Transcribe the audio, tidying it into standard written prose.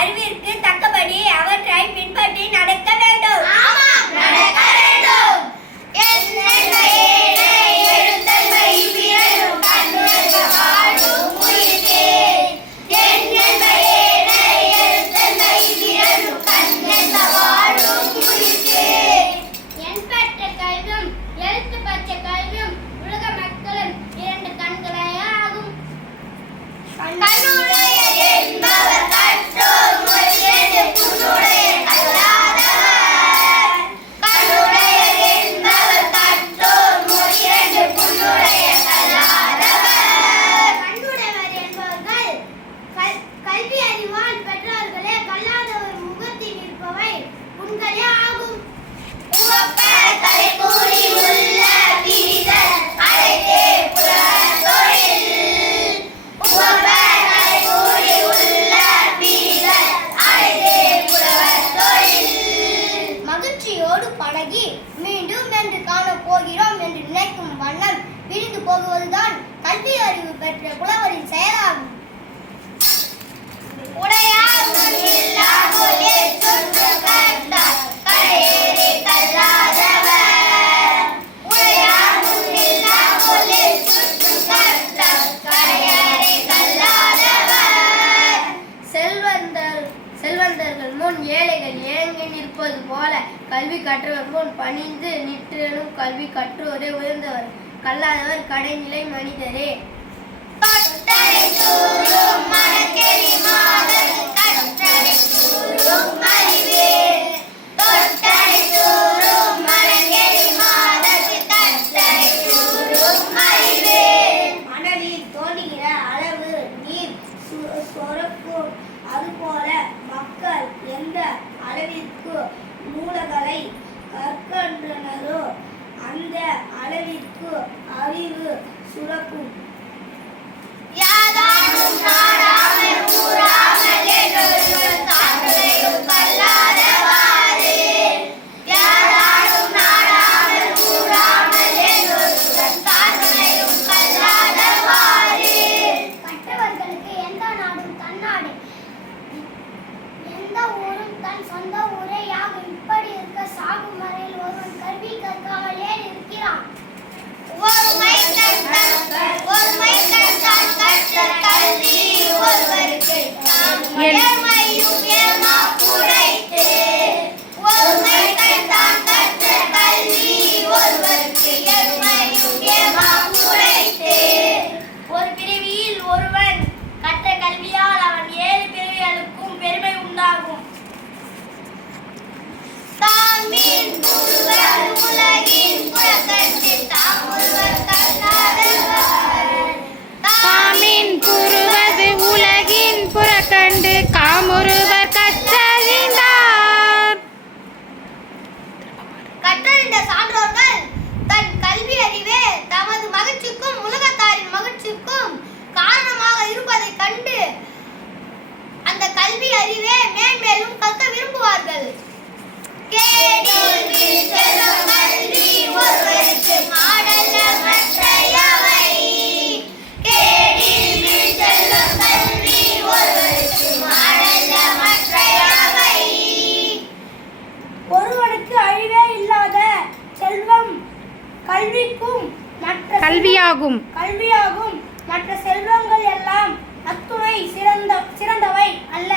அறிவிற்கு தக்கபடி அவற்றை பின்பற்றி நடக்க வேண்டும். பழகி மீண்டும் என்று காணப் போகிறோம் என்று நினைக்கும் வண்ணம் பிரிந்து போகுவதுதான் கல்வி அறிவு பெற்ற புலவரின் செயலாகும். செல்வந்தர்கள் முன் ஏழைகள் ஏங்கி நிற்பது போல கல்வி கற்றவர் முன் பணிந்து நிற்றனும் கல்வி கற்றோரே உயர்ந்தவர், கல்லாதவர் கடைநிலை மனிதரே. மணலில் தோன்றுகிற அளவு நீர் சொரக்கும், அதுபோல மக்கள் எந்த அளவிற்கு நூல்களை கற்கின்றனரோ அந்த அளவிற்கு அறிவு சுரக்கும். சொந்த ஊரே யாகும். இப்படி இருக்க சாகும் வரையில் ஒருவன் கல்வி கற்காமலே இருக்கிறான். ஒரு பிறவியில் ஒருவன் கற்ற கல்வியால் அவன் 7 பிறவிகளுக்கும் பெருமை உண்டாகும். கற்றறிந்த சான்றோர்கள் தன் கல்வி அறிவே தமது மகிழ்ச்சிக்கும் உலகத்தாரின் மகிழ்ச்சிக்கும் காரணமாக இருப்பதை கண்டு அந்த கல்வி அறிவே மேன்மேலும் கற்க விரும்புவார்கள். ஒருவனுக்கு அழிவே இல்லாத செல்வம் கல்வியாகும். மற்ற செல்வங்கள் எல்லாம் அத்துணை சிறந்தவை அல்ல.